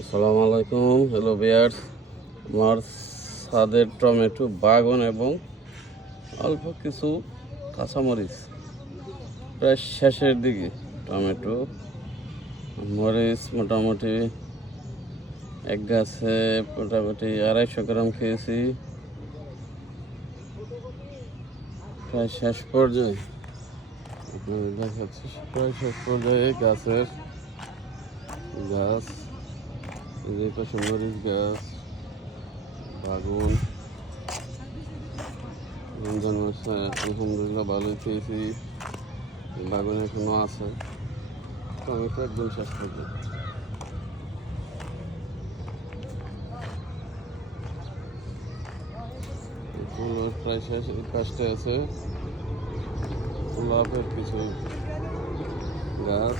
আসসালামু আলাইকুম। Hello viewers, আমার ছাদের টমেটো বাগান এবং অল্প কিছু কাঁচামরিচ প্রায় শেষের দিকে। টমেটো মরিচ মোটামুটি এক গাছে মোটামুটি 250 গ্রাম খেয়েছি, প্রায় শেষ পর্যায়ে আপনাদের দেখাচ্ছি। প্রায় শেষ পর্যায়ে গাছের গাছ, এই পাশে মরিচ গাছ, বাগুন, রমজান মাসে আলহামদুলিল্লাহ ভালোই খেয়েছি। বাগুন এখনো আছে, টমেটো একদম শেষ পর্যন্ত। ফুল প্রায় শেষ, এই পাশটা আছে গোলাপের কিছু গাছ।